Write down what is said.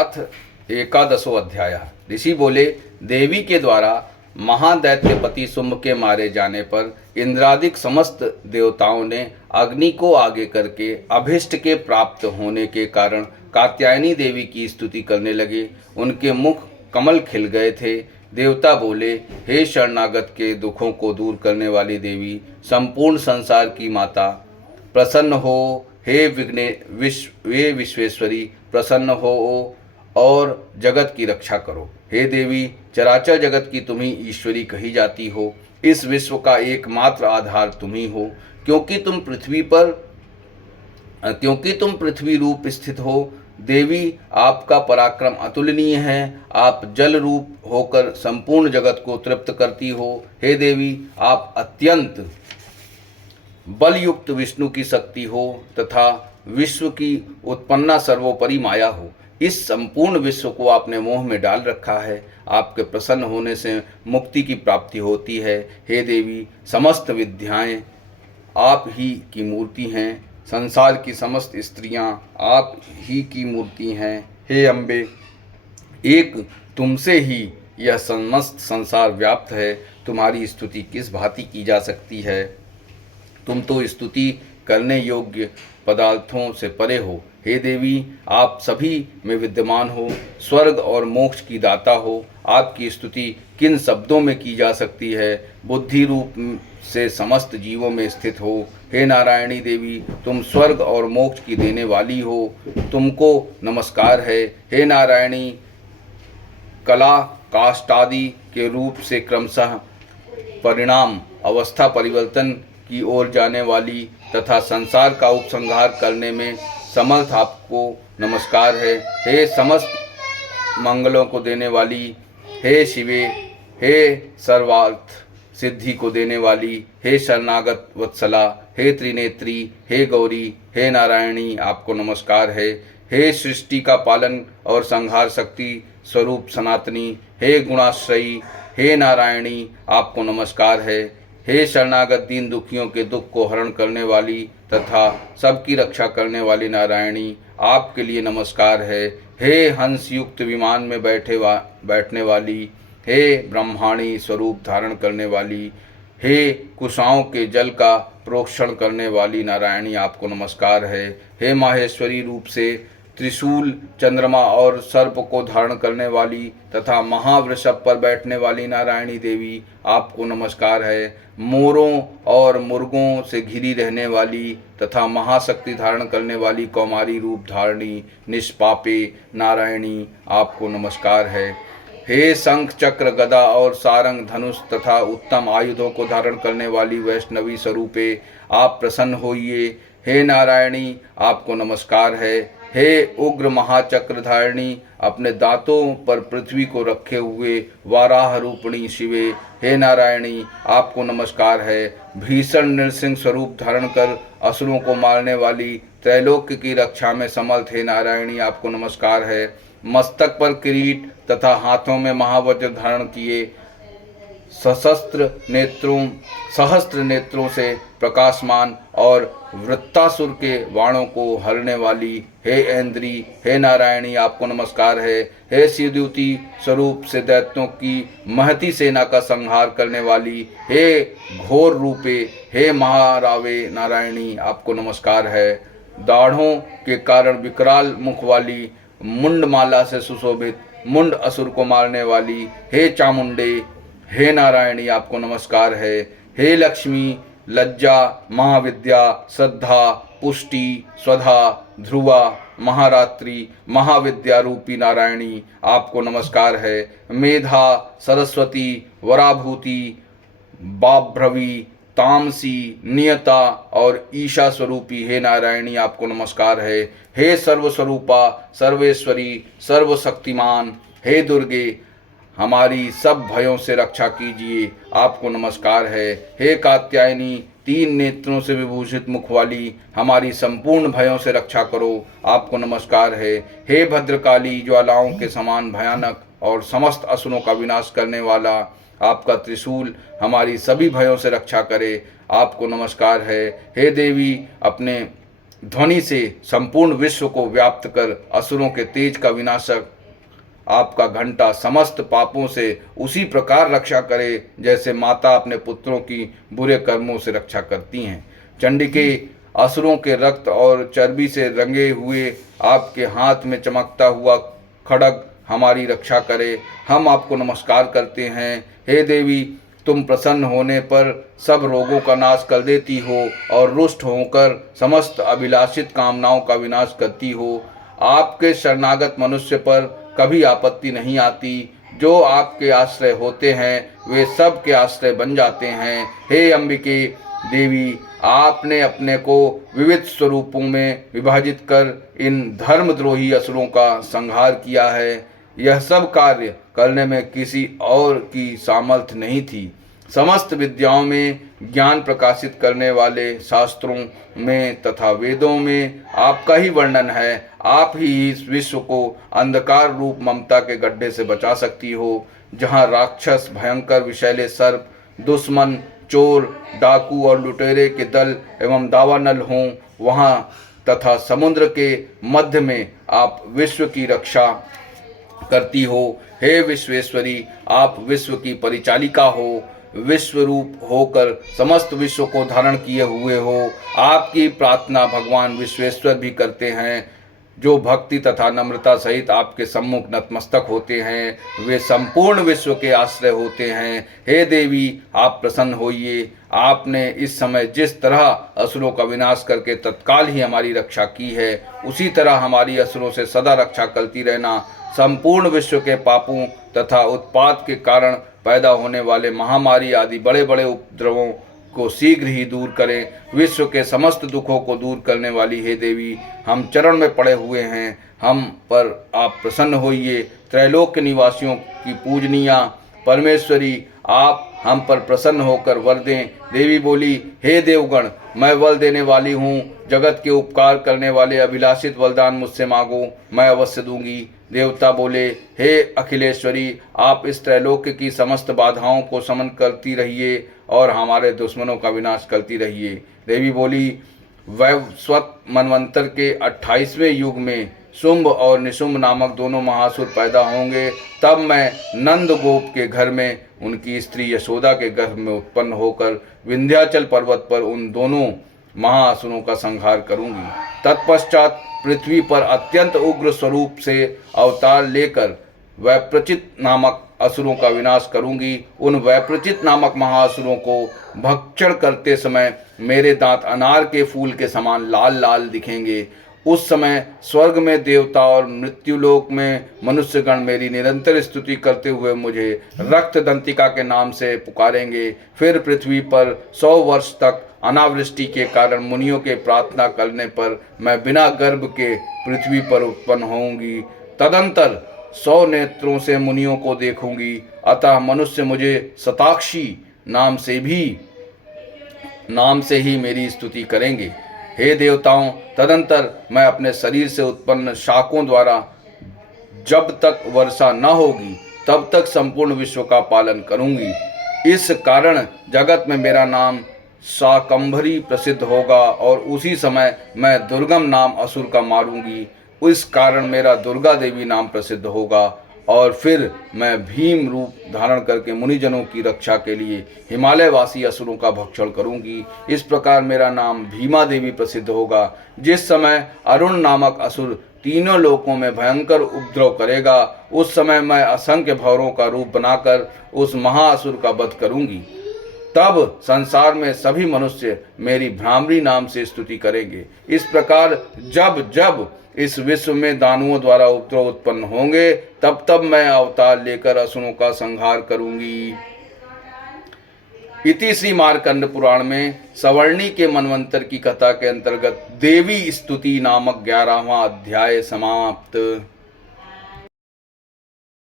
अथ एकादशो अध्याय। ऋषि बोले, देवी के द्वारा महादैत्यपति शुंभ के मारे जाने पर इंद्रादिक समस्त देवताओं ने अग्नि को आगे करके अभिष्ट के प्राप्त होने के कारण कात्यायनी देवी की स्तुति करने लगे। उनके मुख कमल खिल गए थे। देवता बोले, हे शरणागत के दुखों को दूर करने वाली देवी, संपूर्ण संसार की माता, प्रसन्न हो। हे विश्वेश्वरी, प्रसन्न हो और जगत की रक्षा करो। हे देवी, चराचर जगत की तुम ही ईश्वरी कही जाती हो। इस विश्व का एकमात्र आधार तुम ही हो, क्योंकि तुम पृथ्वी रूप स्थित हो। देवी, आपका पराक्रम अतुलनीय है। आप जल रूप होकर संपूर्ण जगत को तृप्त करती हो। हे देवी, आप अत्यंत बलयुक्त विष्णु की शक्ति हो तथा विश्व की उत्पन्ना सर्वोपरि माया हो। इस संपूर्ण विश्व को आपने मोह में डाल रखा है। आपके प्रसन्न होने से मुक्ति की प्राप्ति होती है। हे देवी, समस्त विद्याएं आप ही की मूर्ति हैं। संसार की समस्त स्त्रियां आप ही की मूर्ति हैं। हे अम्बे, एक तुमसे ही यह समस्त संसार व्याप्त है। तुम्हारी स्तुति किस भांति की जा सकती है? तुम तो स्तुति करने योग्य पदार्थों से परे हो। हे देवी, आप सभी में विद्यमान हो, स्वर्ग और मोक्ष की दाता हो। आपकी स्तुति किन शब्दों में की जा सकती है? बुद्धि रूप से समस्त जीवों में स्थित हो। हे नारायणी देवी, तुम स्वर्ग और मोक्ष की देने वाली हो। तुमको नमस्कार है। हे नारायणी, कला काष्ठादि के रूप से क्रमशः परिणाम अवस्था परिवर्तन की ओर जाने वाली तथा संसार का उपसंहार करने में समर्थ आपको नमस्कार है। हे समस्त मंगलों को देने वाली, हे शिवे, हे सर्वार्थ सिद्धि को देने वाली, हे शरणागत वत्सला, हे त्रिनेत्री, हे गौरी, हे नारायणी, आपको नमस्कार है। हे सृष्टि का पालन और संहार शक्ति स्वरूप सनातनी, हे गुणाश्रयी, हे नारायणी, आपको नमस्कार है। हे शरणागत दीन दुखियों के दुख को हरण करने वाली तथा सबकी रक्षा करने वाली नारायणी, आपके लिए नमस्कार है। हे हंस युक्त विमान में बैठने वाली, हे ब्रह्माणी स्वरूप धारण करने वाली, हे कुशाओं के जल का प्रोक्षण करने वाली नारायणी, आपको नमस्कार है। हे माहेश्वरी रूप से त्रिशूल, चंद्रमा और सर्प को धारण करने वाली तथा महावृषभ पर बैठने वाली नारायणी देवी, आपको नमस्कार है। मोरों और मुर्गों से घिरी रहने वाली तथा महाशक्ति धारण करने वाली कौमारी रूप धारणी निष्पापे नारायणी, आपको नमस्कार है। हे शंख चक्र गदा और सारंग धनुष तथा उत्तम आयुधों को धारण करने वाली वैष्णवी स्वरूपे, आप प्रसन्न होइए। हे नारायणी, आपको नमस्कार है। हे उग्र महाचक्र धारिणी, अपने दांतों पर पृथ्वी को रखे हुए वाराह रूपिणी शिवे, हे नारायणी, आपको नमस्कार है। भीषण नृसिंह स्वरूप धारण कर असुरों को मारने वाली त्रैलोक्य की रक्षा में समर्थ, हे नारायणी, आपको नमस्कार है। मस्तक पर किरीट तथा हाथों में महावज्र धारण किए सहस्त्र नेत्रों से प्रकाशमान और वृत्तासुर के वाणों को हरने वाली, हे ऐन्द्री, हे नारायणी, आपको नमस्कार है। हे शिवद्युति स्वरूप से दैत्यों की महती सेना का संहार करने वाली, हे घोर रूपे, हे महारावे नारायणी, आपको नमस्कार है। दाढ़ों के कारण विकराल मुख वाली, मुंडमाला से सुशोभित, मुंड असुर को मारने वाली, हे चामुंडे, हे नारायणी, आपको नमस्कार है। हे लक्ष्मी, लज्जा, महाविद्या, श्रद्धा, पुष्टि, स्वधा, ध्रुवा, महारात्रि, महाविद्या रूपी नारायणी, आपको नमस्कार है। मेधा, सरस्वती, वराभूति, बाभ्रवी, तामसी, नियता और ईशा स्वरूपी, हे नारायणी, आपको नमस्कार है। हे सर्वस्वरूपा, सर्वेश्वरी, सर्वशक्तिमान, हे दुर्गे, हमारी सब भयों से रक्षा कीजिए, आपको नमस्कार है। हे कात्यायनी, तीन नेत्रों से विभूषित मुख वाली, हमारी संपूर्ण भयों से रक्षा करो, आपको नमस्कार है। हे भद्रकाली, ज्वालाओं के समान भयानक और समस्त असुरों का विनाश करने वाला, आपका त्रिशूल हमारी सभी भयों से रक्षा करे, आपको नमस्कार है। हे देवी, अपने ध्वनि से संपूर्ण विश्व को व्याप्त कर असुरों के तेज का विनाशक आपका घंटा समस्त पापों से उसी प्रकार रक्षा करे जैसे माता अपने पुत्रों की बुरे कर्मों से रक्षा करती हैं। चंडिके, असुरों के रक्त और चर्बी से रंगे हुए आपके हाथ में चमकता हुआ खड्ग हमारी रक्षा करे। हम आपको नमस्कार करते हैं। हे देवी, तुम प्रसन्न होने पर सब रोगों का नाश कर देती हो और रुष्ट होकर समस्त अभिलाषित कामनाओं का विनाश करती हो। आपके शरणागत मनुष्य पर कभी आपत्ति नहीं आती। जो आपके आश्रय होते हैं वे सब के आश्रय बन जाते हैं। हे अंबिके देवी, आपने अपने को विविध स्वरूपों में विभाजित कर इन धर्मद्रोही असुरों का संहार किया है। यह सब कार्य करने में किसी और की सामर्थ्य नहीं थी। समस्त विद्याओं में ज्ञान प्रकाशित करने वाले शास्त्रों में तथा वेदों में आपका ही वर्णन है। आप ही इस विश्व को अंधकार रूप ममता के गड्ढे से बचा सकती हो, जहाँ राक्षस, भयंकर विषैले सर्प, दुश्मन, चोर, डाकू और लुटेरे के दल एवं दावानल हों वहाँ, तथा समुद्र के मध्य में आप विश्व की रक्षा करती हो। हे विश्वेश्वरी, आप विश्व की परिचालिका हो, विश्व रूप होकर समस्त विश्व को धारण किए हुए हो। आपकी प्रार्थना भगवान विश्वेश्वर भी करते हैं। जो भक्ति तथा नम्रता सहित आपके सम्मुख नतमस्तक होते हैं वे संपूर्ण विश्व के आश्रय होते हैं। हे देवी, आप प्रसन्न होइए। आपने इस समय जिस तरह असुरों का विनाश करके तत्काल ही हमारी रक्षा की है, उसी तरह हमारी असुरों से सदा रक्षा करती रहना। संपूर्ण विश्व के पापों तथा उत्पात के कारण पैदा होने वाले महामारी आदि बड़े बड़े उपद्रवों को शीघ्र ही दूर करें। विश्व के समस्त दुखों को दूर करने वाली हे देवी, हम चरण में पड़े हुए हैं। हम पर आप प्रसन्न होइए। त्रैलोक्य निवासियों की पूजनीया परमेश्वरी, आप हम पर प्रसन्न होकर वर दें। देवी बोली, हे देवगण, मैं बल देने वाली हूँ। जगत के उपकार करने वाले अभिलाषित वरदान मुझसे मांगो, मैं अवश्य दूंगी। देवता बोले, हे अखिलेश्वरी, आप इस त्रैलोक्य की समस्त बाधाओं को शमन करती रहिए और हमारे दुश्मनों का विनाश करती रहिए। देवी बोली, वैवस्वत मनवंतर के 28वें युग में शुंभ और निशुंभ नामक दोनों महासुर पैदा होंगे। तब मैं नंद गोप के घर में उनकी स्त्री यशोदा के गर्भ में उत्पन्न होकर विंध्याचल पर्वत पर उन दोनों महाअसुरों का संहार करूंगी। तत्पश्चात पृथ्वी पर अत्यंत उग्र स्वरूप से अवतार लेकर वैप्रचित नामक असुरों का विनाश करूंगी। उन वैप्रचित नामक महाअसुरों को भक्षण करते समय मेरे दांत अनार के फूल के समान लाल लाल दिखेंगे। उस समय स्वर्ग में देवता और मृत्युलोक में मनुष्यगण मेरी निरंतर स्तुति करते हुए मुझे रक्त दंतिका के नाम से पुकारेंगे। फिर पृथ्वी पर 100 वर्ष तक अनावृष्टि के कारण मुनियों के प्रार्थना करने पर मैं बिना गर्भ के पृथ्वी पर उत्पन्न होऊंगी। तदंतर 100 नेत्रों से मुनियों को देखूंगी। अतः मनुष्य मुझे शताक्षी नाम से ही मेरी स्तुति करेंगे। हे देवताओं, तदंतर मैं अपने शरीर से उत्पन्न शाकों द्वारा जब तक वर्षा न होगी तब तक संपूर्ण विश्व का पालन करूंगी। इस कारण जगत में मेरा नाम शाकंभरी प्रसिद्ध होगा और उसी समय मैं दुर्गम नाम असुर का मारूंगी। इस कारण मेरा दुर्गा देवी नाम प्रसिद्ध होगा और फिर मैं भीम रूप धारण करके मुनिजनों की रक्षा के लिए हिमालयवासी असुरों का भक्षण करूंगी। इस प्रकार मेरा नाम भीमा देवी प्रसिद्ध होगा। जिस समय अरुण नामक असुर तीनों लोकों में भयंकर उपद्रव करेगा, उस समय मैं असंख्य भौरों का रूप बनाकर उस महाअसुर का वध करूंगी। तब संसार में सभी मनुष्य मेरी भ्रामरी नाम से स्तुति करेंगे। इस प्रकार जब जब इस विश्व में दानुओं द्वारा उपद्रव उत्पन्न होंगे, तब तब मैं अवतार लेकर असुरों का संहार करूंगी। इति श्री मार्कंड पुराण में सवर्णी के मनवंतर की कथा के अंतर्गत देवी स्तुति नामक 11वां अध्याय समाप्त।